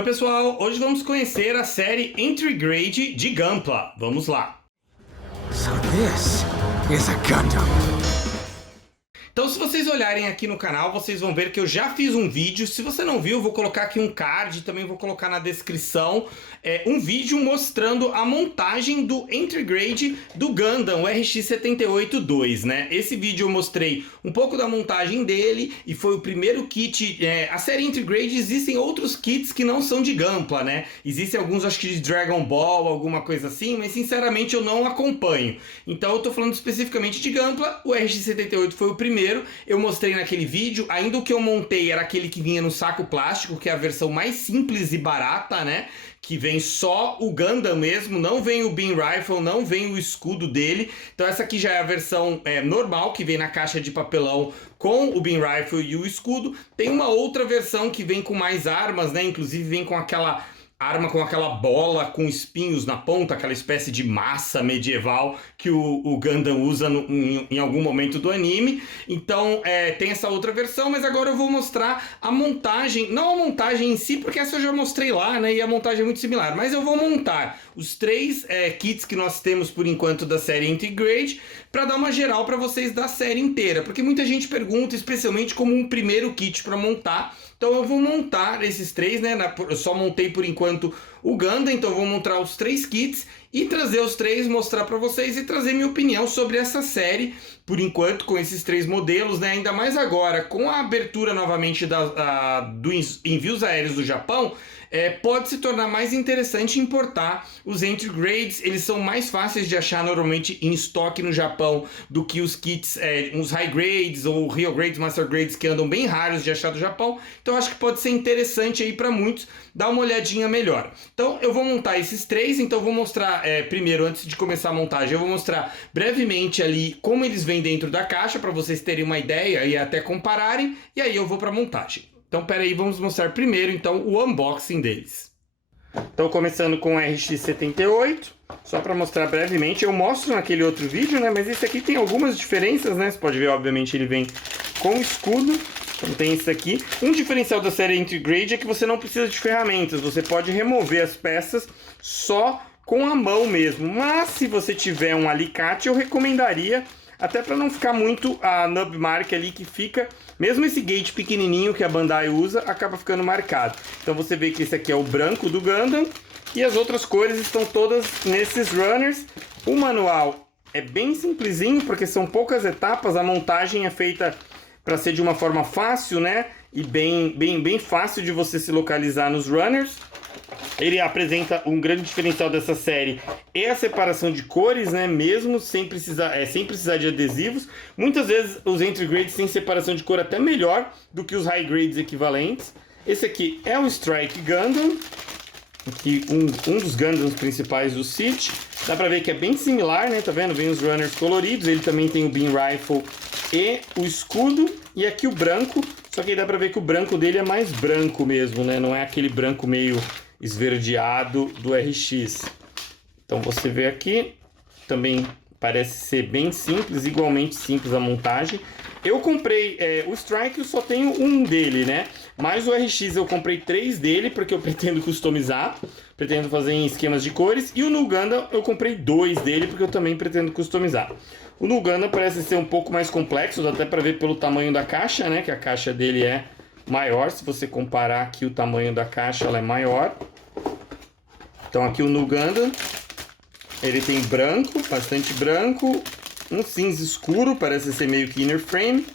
Oi pessoal, hoje vamos conhecer a série Entry Grade de Gunpla. Vamos lá! So this is a Gundam. Então, se vocês olharem aqui no canal, vocês vão ver que eu já fiz um vídeo. Se você não viu, eu vou colocar aqui um card, também vou colocar na descrição um vídeo mostrando a montagem do Entry Grade do Gundam, o RX-78-2, né? Esse vídeo eu mostrei um pouco da montagem dele e foi o primeiro kit. A série Entry Grade, existem outros kits que não são de Gunpla, né? Existem alguns, acho que de Dragon Ball, alguma coisa assim, mas sinceramente eu não acompanho. Então eu tô falando especificamente de Gunpla. O RX-78 foi o primeiro, eu mostrei naquele vídeo. Ainda o que eu montei era aquele que vinha no saco plástico, que é a versão mais simples e barata, né? Que vem só o Gundam mesmo, não vem o Beam Rifle, não vem o escudo dele. Então essa aqui já é a versão normal, que vem na caixa de papelão com o Beam Rifle e o escudo. Tem uma outra versão que vem com mais armas, né? Inclusive vem com aquela arma com aquela bola com espinhos na ponta, aquela espécie de massa medieval que o Gundam usa em algum momento do anime. Então tem essa outra versão, mas agora eu vou mostrar a montagem, não a montagem em si, porque essa eu já mostrei lá, né, e a montagem é muito similar, mas eu vou montar os três kits que nós temos por enquanto da série Entry Grade, para dar uma geral para vocês da série inteira, porque muita gente pergunta, especialmente como um primeiro kit para montar. Então eu vou montar esses três, né? Eu só montei por enquanto o Gundam, então eu vou montar os três kits e trazer os três, mostrar para vocês e trazer minha opinião sobre essa série, por enquanto, com esses três modelos, né? Ainda mais agora, com a abertura novamente dos envios aéreos do Japão, pode se tornar mais interessante importar os Entry Grades. Eles são mais fáceis de achar normalmente em estoque no Japão do que os kits, uns High Grades ou Real Grades, Master Grades, que andam bem raros de achar do Japão. Então acho que pode ser interessante aí para muitos dar uma olhadinha melhor. Então eu vou montar esses três, então eu vou mostrar primeiro, antes de começar a montagem, eu vou mostrar brevemente ali como eles vêm dentro da caixa, para vocês terem uma ideia e até compararem, e aí eu vou para a montagem. Então, pera aí, vamos mostrar primeiro, então, o unboxing deles. Então, começando com o RX-78, só para mostrar brevemente, eu mostro naquele outro vídeo, né, mas esse aqui tem algumas diferenças, né, você pode ver, obviamente, ele vem com escudo, então tem esse aqui. Um diferencial da série Entry Grade é que você não precisa de ferramentas, você pode remover as peças só com a mão mesmo, mas se você tiver um alicate, eu recomendaria, até para não ficar muito a nub mark ali que fica, mesmo esse gate pequenininho que a Bandai usa, acaba ficando marcado. Então você vê que esse aqui é o branco do Gundam e as outras cores estão todas nesses runners. O manual é bem simplesinho porque são poucas etapas, a montagem é feita para ser de uma forma fácil, né? E bem fácil de você se localizar nos runners. Ele apresenta um grande diferencial dessa série, é a separação de cores, né? Mesmo sem precisar de adesivos. Muitas vezes os Entry Grades têm separação de cor até melhor do que os High Grades equivalentes. Esse aqui é o Strike Gundam, aqui um dos Gundams principais do City. Dá pra ver que é bem similar, né? Tá vendo? Vem os runners coloridos, ele também tem o Beam Rifle e o escudo. E aqui o branco, só que aí dá pra ver que o branco dele é mais branco mesmo, né? Não é aquele branco meio esverdeado do RX. Então você vê aqui, também parece ser bem simples, igualmente simples a montagem. Eu comprei o Strike, eu só tenho um dele, né? Mas o RX eu comprei 3 dele, porque eu pretendo customizar, pretendo fazer em esquemas de cores. E o Nu Gundam eu comprei 2 dele, porque eu também pretendo customizar. O Nu Gundam parece ser um pouco mais complexo, dá até para ver pelo tamanho da caixa, né? Que a caixa dele é maior, se você comparar aqui o tamanho da caixa, ela é maior. Então aqui o Nu Gundam, ele tem branco, bastante branco, um cinza escuro, parece ser meio que inner frame,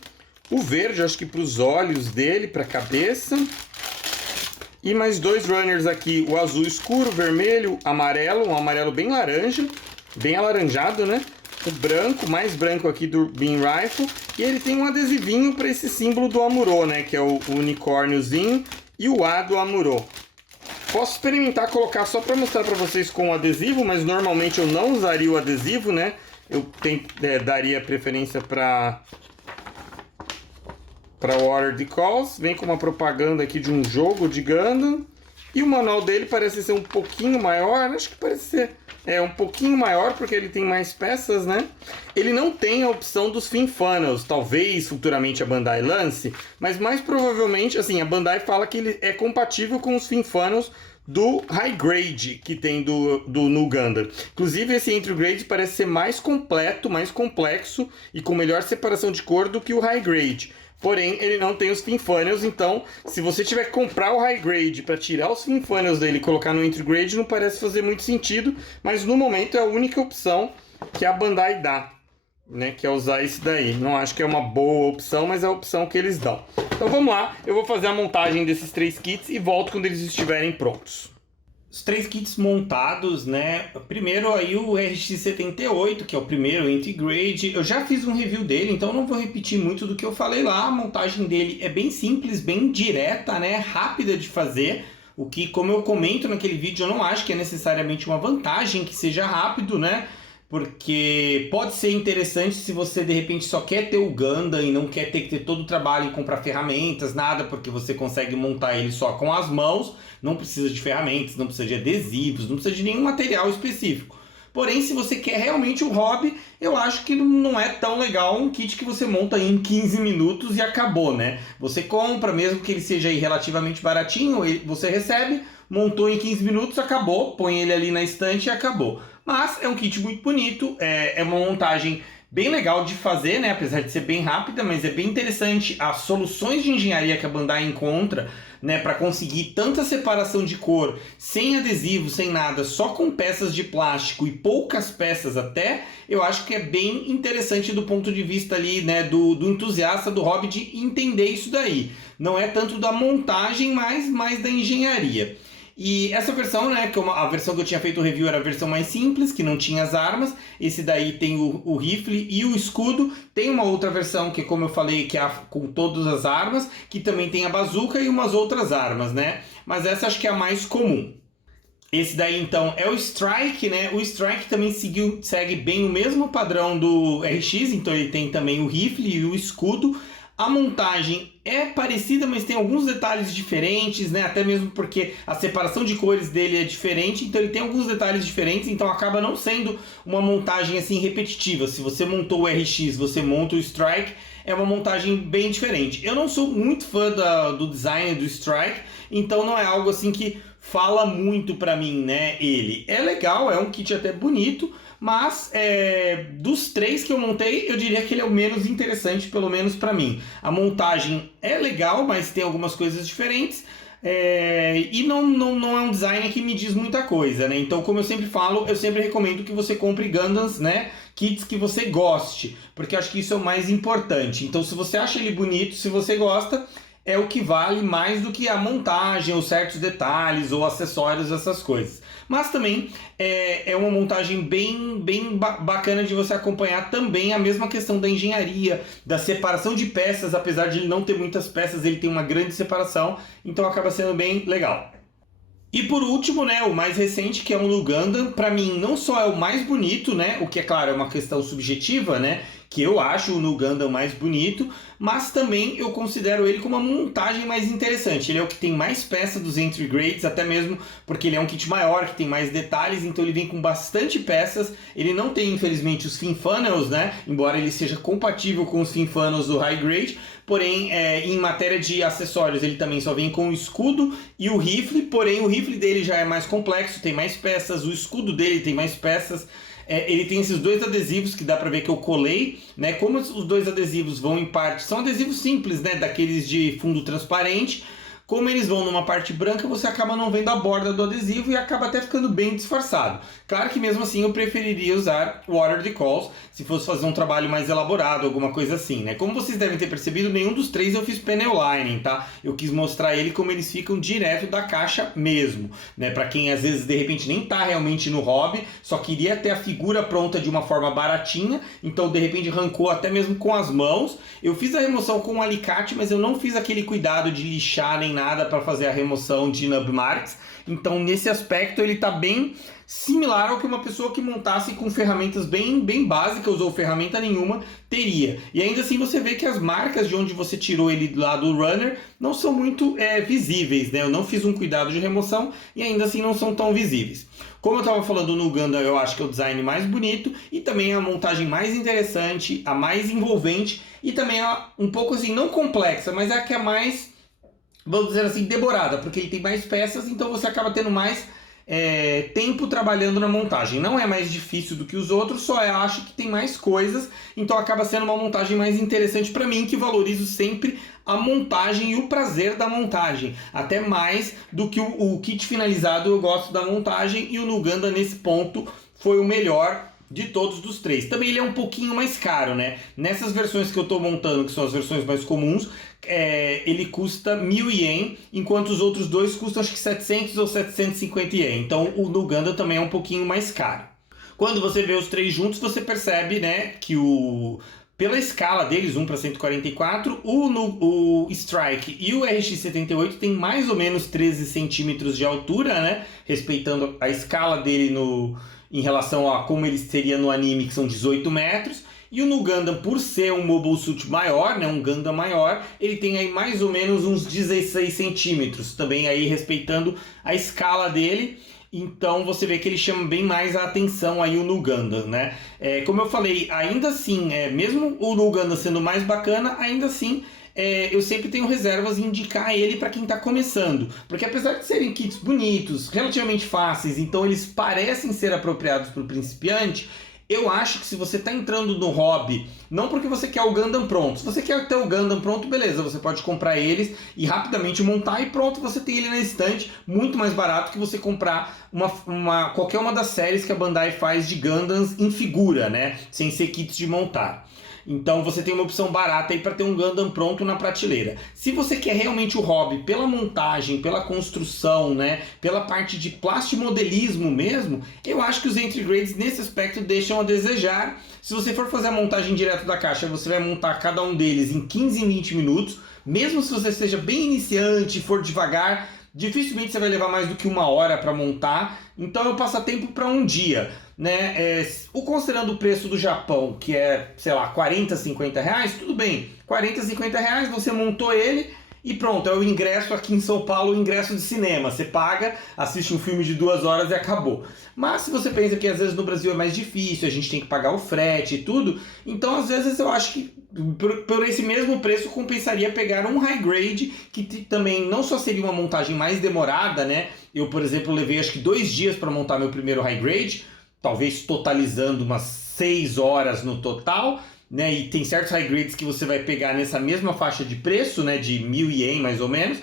o verde, acho que para os olhos dele, para a cabeça, e mais 2 runners aqui, o azul escuro, vermelho, amarelo, um amarelo bem laranja, bem alaranjado, né? O branco, mais branco aqui do Beam Rifle, e ele tem um adesivinho para esse símbolo do Amuro, né? Que é o unicórniozinho e o A do Amuro. Posso experimentar colocar só para mostrar para vocês com o adesivo, mas normalmente eu não usaria o adesivo, né? Eu daria preferência para Order the Calls. Vem com uma propaganda aqui de um jogo de Gundam. E o manual dele parece ser um pouquinho maior, acho que parece ser um pouquinho maior porque ele tem mais peças, né? Ele não tem a opção dos fin funnels, talvez futuramente a Bandai lance, mas mais provavelmente, assim, a Bandai fala que ele é compatível com os fin funnels do High Grade que tem no Gundam. Inclusive esse Entry Grade parece ser mais completo, mais complexo e com melhor separação de cor do que o High Grade. Porém, ele não tem os fin funnels, então se você tiver que comprar o High Grade para tirar os fin funnels dele e colocar no Entry Grade, não parece fazer muito sentido, mas no momento é a única opção que a Bandai dá, né, que é usar esse daí. Não acho que é uma boa opção, mas é a opção que eles dão. Então vamos lá, eu vou fazer a montagem desses 3 kits e volto quando eles estiverem prontos. Os 3 kits montados, né? Primeiro aí o RX-78, que é o primeiro Entry Grade. Eu já fiz um review dele, então não vou repetir muito do que eu falei lá. A montagem dele é bem simples, bem direta, né? Rápida de fazer. O que, como eu comento naquele vídeo, eu não acho que é necessariamente uma vantagem que seja rápido, né? Porque pode ser interessante se você de repente só quer ter o Gundam e não quer ter que ter todo o trabalho em comprar ferramentas, nada, porque você consegue montar ele só com as mãos, não precisa de ferramentas, não precisa de adesivos, não precisa de nenhum material específico. Porém, se você quer realmente um hobby, eu acho que não é tão legal um kit que você monta em 15 minutos e acabou, né? Você compra, mesmo que ele seja aí relativamente baratinho, você recebe, montou em 15 minutos, acabou, põe ele ali na estante e acabou. Mas é um kit muito bonito, é uma montagem bem legal de fazer, né? Apesar de ser bem rápida, mas é bem interessante as soluções de engenharia que a Bandai encontra, né, para conseguir tanta separação de cor, sem adesivo, sem nada, só com peças de plástico e poucas peças até, eu acho que é bem interessante do ponto de vista ali, né, do entusiasta do hobby de entender isso daí. Não é tanto da montagem, mas mais da engenharia. E essa versão, né, a versão que eu tinha feito o review era a versão mais simples, que não tinha as armas. Esse daí tem o rifle e o escudo. Tem uma outra versão que, como eu falei, que é com todas as armas, que também tem a bazuca e umas outras armas, né? Mas essa acho que é a mais comum. Esse daí, então, é o Strike, né? O Strike também segue bem o mesmo padrão do RX, então ele tem também o rifle e o escudo. A montagem é parecida, mas tem alguns detalhes diferentes, né? Até mesmo porque a separação de cores dele é diferente, então ele tem alguns detalhes diferentes, então acaba não sendo uma montagem assim repetitiva. Se você montou o RX, você monta o Strike, é uma montagem bem diferente. Eu não sou muito fã do design do Strike, então não é algo assim que fala muito pra mim, né? Ele é legal, é um kit até bonito, mas dos 3 que eu montei, eu diria que ele é o menos interessante, pelo menos para mim. A montagem é legal, mas tem algumas coisas diferentes, e não é um design que me diz muita coisa, né? Então, como eu sempre falo, eu sempre recomendo que você compre Gundams, né? Kits que você goste, porque eu acho que isso é o mais importante. Então, se você acha ele bonito, se você gosta, é o que vale mais do que a montagem, ou certos detalhes, ou acessórios, essas coisas. Mas também é uma montagem bem bacana de você acompanhar também a mesma questão da engenharia, da separação de peças. Apesar de ele não ter muitas peças, ele tem uma grande separação, então acaba sendo bem legal. E por último, né, o mais recente, que é o no Gundam, para mim não só é o mais bonito, né, o que é claro é uma questão subjetiva, né, que eu acho o no Gundam mais bonito, mas também eu considero ele como uma montagem mais interessante. Ele é o que tem mais peças dos Entry Grades, até mesmo porque ele é um kit maior, que tem mais detalhes, então ele vem com bastante peças. Ele não tem, infelizmente, os fin funnels, né, embora ele seja compatível com os fin funnels do High Grade. Porém, em matéria de acessórios, ele também só vem com o escudo e o rifle, porém o rifle dele já é mais complexo, tem mais peças, o escudo dele tem mais peças. Ele tem esses 2 adesivos que dá pra ver que eu colei, né? Como os 2 adesivos vão em parte, são adesivos simples, né? Daqueles de fundo transparente. Como eles vão numa parte branca, você acaba não vendo a borda do adesivo e acaba até ficando bem disfarçado. Claro que mesmo assim eu preferiria usar water decals se fosse fazer um trabalho mais elaborado, alguma coisa assim, né? Como vocês devem ter percebido, nenhum dos 3 eu fiz panel lining, tá? Eu quis mostrar ele como eles ficam direto da caixa mesmo, né? Pra quem às vezes de repente nem tá realmente no hobby, só queria ter a figura pronta de uma forma baratinha, então de repente arrancou até mesmo com as mãos. Eu fiz a remoção com um alicate, mas eu não fiz aquele cuidado de lixar nem nada para fazer a remoção de nub marks. Então, nesse aspecto, ele está bem similar ao que uma pessoa que montasse com ferramentas bem básicas ou ferramenta nenhuma teria. E ainda assim você vê que as marcas de onde você tirou ele lá do runner não são muito visíveis, né? Eu não fiz um cuidado de remoção e ainda assim não são tão visíveis. Como eu estava falando no Gundam, eu acho que é o design mais bonito e também a montagem mais interessante, a mais envolvente e também um pouco assim, não complexa, mas é a que é mais, vamos dizer assim, demorada, porque ele tem mais peças, então você acaba tendo mais tempo trabalhando na montagem. Não é mais difícil do que os outros, só eu acho que tem mais coisas, então acaba sendo uma montagem mais interessante para mim, que valorizo sempre a montagem e o prazer da montagem, até mais do que o kit finalizado. Eu gosto da montagem e o No Gundam nesse ponto foi o melhor de todos dos três. Também ele é um pouquinho mais caro, né? Nessas versões que eu tô montando, que são as versões mais comuns, ele custa 1.000 ien, enquanto os outros dois custam acho que 700 ou 750 ien. Então o No Gundam também é um pouquinho mais caro. Quando você vê os três juntos, você percebe, né, que pela escala deles, 1:144, o Strike e o RX-78 tem mais ou menos 13 centímetros de altura, né? Respeitando a escala dele em relação a como ele seria no anime, que são 18 metros. E o No Gundam, por ser um Mobile Suit maior, né, um Gundam maior, ele tem aí mais ou menos uns 16 centímetros, também aí respeitando a escala dele. Então você vê que ele chama bem mais a atenção aí o No Gundam, né? Como eu falei, ainda assim, mesmo o No Gundam sendo mais bacana, ainda assim eu sempre tenho reservas em indicar ele para quem está começando. Porque apesar de serem kits bonitos, relativamente fáceis, então eles parecem ser apropriados para o principiante, eu acho que se você está entrando no hobby, não porque você quer o Gundam pronto, se você quer ter o Gundam pronto, beleza, você pode comprar eles e rapidamente montar e pronto, você tem ele na estante, muito mais barato que você comprar qualquer uma das séries que a Bandai faz de Gundams em figura, né, sem ser kits de montar. Então você tem uma opção barata aí para ter um Gundam pronto na prateleira. Se você quer realmente o hobby pela montagem, pela construção, né, pela parte de plastimodelismo mesmo, eu acho que os entry grades nesse aspecto deixam a desejar. Se você for fazer a montagem direto da caixa, você vai montar cada um deles em 15 e 20 minutos. Mesmo se você seja bem iniciante e for devagar, dificilmente você vai levar mais do que 1 hora para montar. Então eu passo tempo para um dia, né? Considerando o preço do Japão, que é, sei lá, 40, 50 reais, tudo bem. 40, 50 reais, você montou ele e pronto, é o ingresso aqui em São Paulo, o ingresso de cinema. Você paga, assiste um filme de 2 horas e acabou. Mas se você pensa que às vezes no Brasil é mais difícil, a gente tem que pagar o frete e tudo, então às vezes eu acho que por esse mesmo preço compensaria pegar um high grade, que também não só seria uma montagem mais demorada, né? Eu, por exemplo, levei acho que 2 dias para montar meu primeiro high grade, talvez totalizando umas 6 horas no total, né? E tem certos high grades que você vai pegar nessa mesma faixa de preço, né, de 1.000 ien mais ou menos,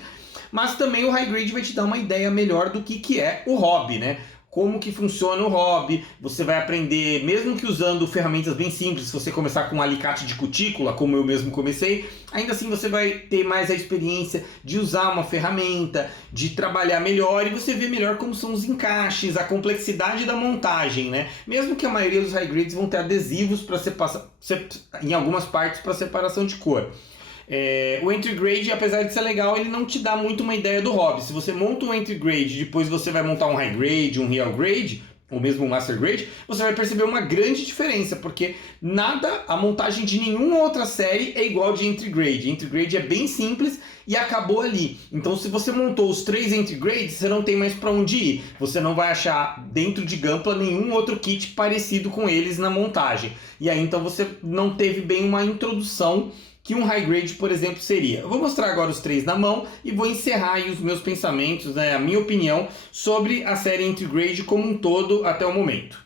mas também o high grade vai te dar uma ideia melhor do que é o hobby, né? Como que funciona o hobby, você vai aprender, mesmo que usando ferramentas bem simples, se você começar com um alicate de cutícula, como eu mesmo comecei, ainda assim você vai ter mais a experiência de usar uma ferramenta, de trabalhar melhor, e você vê melhor como são os encaixes, a complexidade da montagem, né? Mesmo que a maioria dos high grades vão ter adesivos para em algumas partes para separação de cor. O entry grade, apesar de ser legal, ele não te dá muito uma ideia do hobby. Se você monta um entry grade, depois você vai montar um high grade, um real grade, ou mesmo um master grade, você vai perceber uma grande diferença, porque a montagem de nenhuma outra série é igual de entry grade. Entry grade é bem simples e acabou ali. Então se você montou os 3 entry grades, você não tem mais para onde ir. Você não vai achar dentro de Gunpla nenhum outro kit parecido com eles na montagem. E aí então você não teve bem uma introdução que um high grade, por exemplo, seria. Eu vou mostrar agora os 3 na mão e vou encerrar aí os meus pensamentos, né, a minha opinião sobre a série entry grade como um todo até o momento.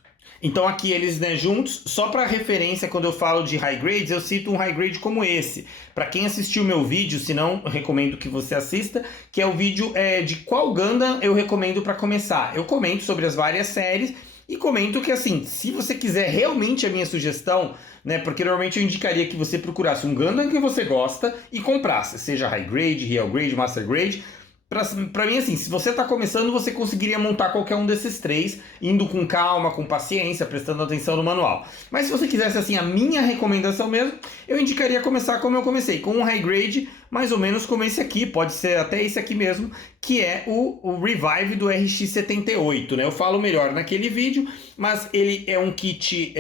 Então aqui eles, né, juntos, só para referência, quando eu falo de high grades, eu cito um high grade como esse. Para quem assistiu o meu vídeo, se não, eu recomendo que você assista, que é o vídeo de qual Gundam eu recomendo para começar. Eu comento sobre as várias séries e comento que, assim, se você quiser realmente a minha sugestão, né, porque normalmente eu indicaria que você procurasse um Gundam que você gosta e comprasse, seja high grade, real grade, master grade, Pra mim, assim, se você tá começando, você conseguiria montar qualquer um desses três, indo com calma, com paciência, prestando atenção no manual. Mas se você quisesse, assim, a minha recomendação mesmo, eu indicaria começar como eu comecei, com um high grade, mais ou menos como esse aqui, pode ser até esse aqui mesmo, que é o Revive do RX78, né? Eu falo melhor naquele vídeo, mas ele é um kit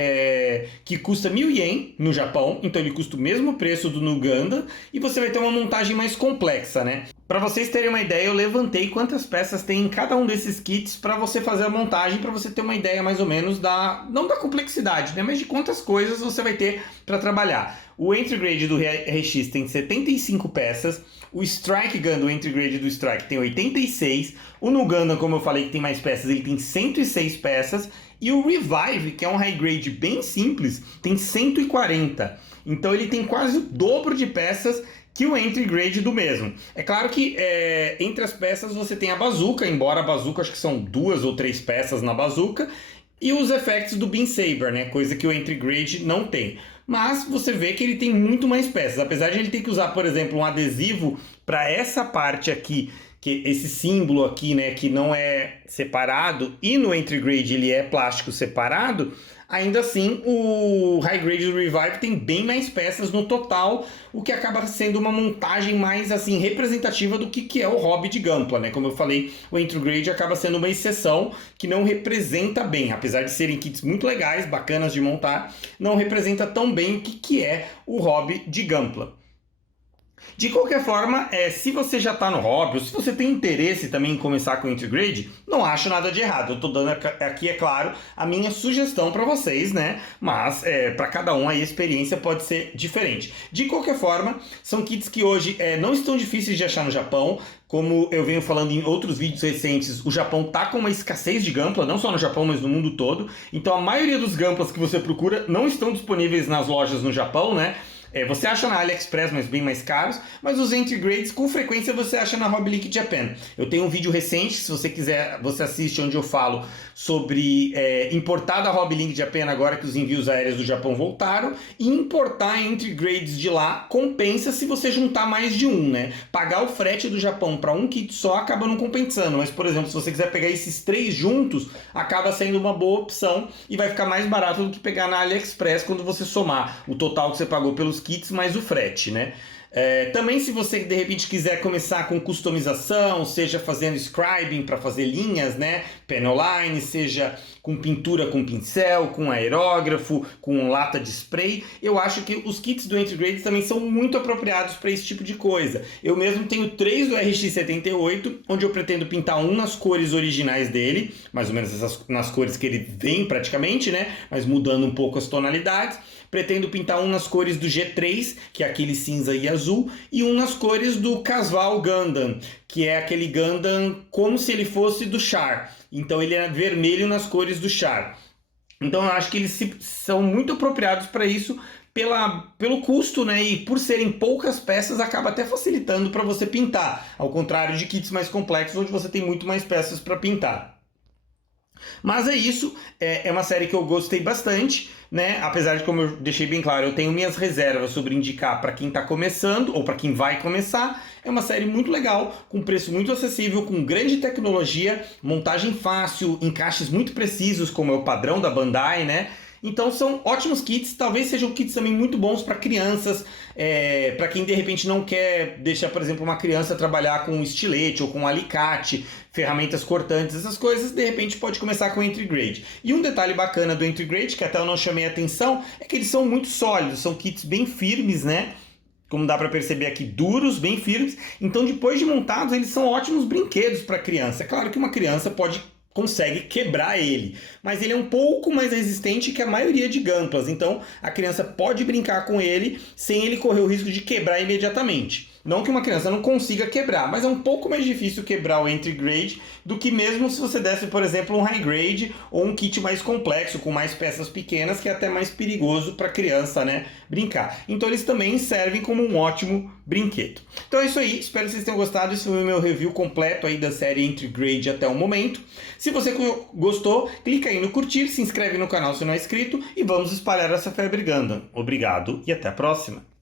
que custa 1.000 ien no Japão, então ele custa o mesmo preço do Nuganda, e você vai ter uma montagem mais complexa, né? Para vocês terem uma ideia, eu levantei quantas peças tem em cada um desses kits para você fazer a montagem, para você ter uma ideia mais ou menos não da complexidade, né, mas de quantas coisas você vai ter para trabalhar. O Entry Grade do RX tem 75 peças, o Strike Gun do Entry Grade do Strike tem 86, o Nuganda, como eu falei que tem mais peças, ele tem 106 peças, e o Revive, que é um high grade bem simples, tem 140. Então ele tem quase o dobro de peças que o Entry Grade do mesmo. É claro que entre as peças você tem a bazuca, embora a bazuca acho que são 2 ou 3 peças na bazuca, e os effects do Beam Saber, né? Coisa que o Entry Grade não tem. Mas você vê que ele tem muito mais peças, apesar de ele ter que usar, por exemplo, um adesivo para essa parte aqui, que esse símbolo aqui, né, que não é separado, e no Entry Grade ele é plástico separado. Ainda assim, o High Grade do Revive tem bem mais peças no total, o que acaba sendo uma montagem mais assim representativa do que é o hobby de Gunpla, né? Como eu falei, o Entry Grade acaba sendo uma exceção que não representa bem, apesar de serem kits muito legais, bacanas de montar, não representa tão bem o que é o hobby de Gunpla. De qualquer forma, se você já está no hobby, ou se você tem interesse também em começar com o Entry Grade, não acho nada de errado. Eu estou dando aqui, é claro, a minha sugestão para vocês, né? Mas para cada um aí a experiência pode ser diferente. De qualquer forma, são kits que hoje não estão difíceis de achar no Japão. Como eu venho falando em outros vídeos recentes, o Japão tá com uma escassez de Gunpla, não só no Japão, mas no mundo todo. Então a maioria dos Gunplas que você procura não estão disponíveis nas lojas no Japão, né? Você acha na AliExpress, mas bem mais caros, mas os Entry Grades com frequência você acha na Hobby Link Japan. Eu tenho um vídeo recente, se você quiser, você assiste, onde eu falo sobre importar da Hobby Link Japan agora que os envios aéreos do Japão voltaram, e importar Entry Grades de lá compensa se você juntar mais de um, né? Pagar o frete do Japão para um kit só acaba não compensando, mas por exemplo, se você quiser pegar esses 3 juntos, acaba sendo uma boa opção e vai ficar mais barato do que pegar na AliExpress quando você somar o total que você pagou pelos kits mais o frete, né? Também se você de repente quiser começar com customização, seja fazendo scribing para fazer linhas, né, penline, seja com pintura com pincel, com aerógrafo, com lata de spray, eu acho que os kits do Entry Grade também são muito apropriados para esse tipo de coisa. Eu mesmo tenho 3 do RX78, onde eu pretendo pintar um nas cores originais dele, mais ou menos nas cores que ele vem praticamente, né, mas mudando um pouco as tonalidades. Pretendo pintar um nas cores do G3, que é aquele cinza e azul, e um nas cores do Casval Gundam, que é aquele Gundam como se ele fosse do Char. Então ele é vermelho nas cores do Char. Então eu acho que eles são muito apropriados para isso, pelo custo, né? E por serem poucas peças, acaba até facilitando para você pintar, ao contrário de kits mais complexos, onde você tem muito mais peças para pintar. Mas é isso, é uma série que eu gostei bastante, né? Apesar de, como eu deixei bem claro, eu tenho minhas reservas sobre indicar para quem está começando ou para quem vai começar. É uma série muito legal, com preço muito acessível, com grande tecnologia, montagem fácil, encaixes muito precisos, como é o padrão da Bandai, né? Então são ótimos kits, talvez sejam kits também muito bons para crianças, para quem de repente não quer deixar, por exemplo, uma criança trabalhar com estilete ou com alicate, ferramentas cortantes, essas coisas, de repente pode começar com o Entry Grade. E um detalhe bacana do Entry Grade, que até eu não chamei a atenção, é que eles são muito sólidos, são kits bem firmes, né? Como dá para perceber aqui, duros, bem firmes. Então depois de montados, eles são ótimos brinquedos para criança. É claro que uma criança consegue quebrar ele, mas ele é um pouco mais resistente que a maioria de Gunplas, então a criança pode brincar com ele sem ele correr o risco de quebrar imediatamente. Não que uma criança não consiga quebrar, mas é um pouco mais difícil quebrar o Entry Grade do que mesmo se você desse, por exemplo, um High Grade ou um kit mais complexo, com mais peças pequenas, que é até mais perigoso para a criança, né, brincar. Então eles também servem como um ótimo brinquedo. Então é isso aí, espero que vocês tenham gostado. Esse foi o meu review completo aí da série Entry Grade até o momento. Se você gostou, clica aí no curtir, se inscreve no canal se não é inscrito e vamos espalhar essa febre Gundam. Obrigado e até a próxima!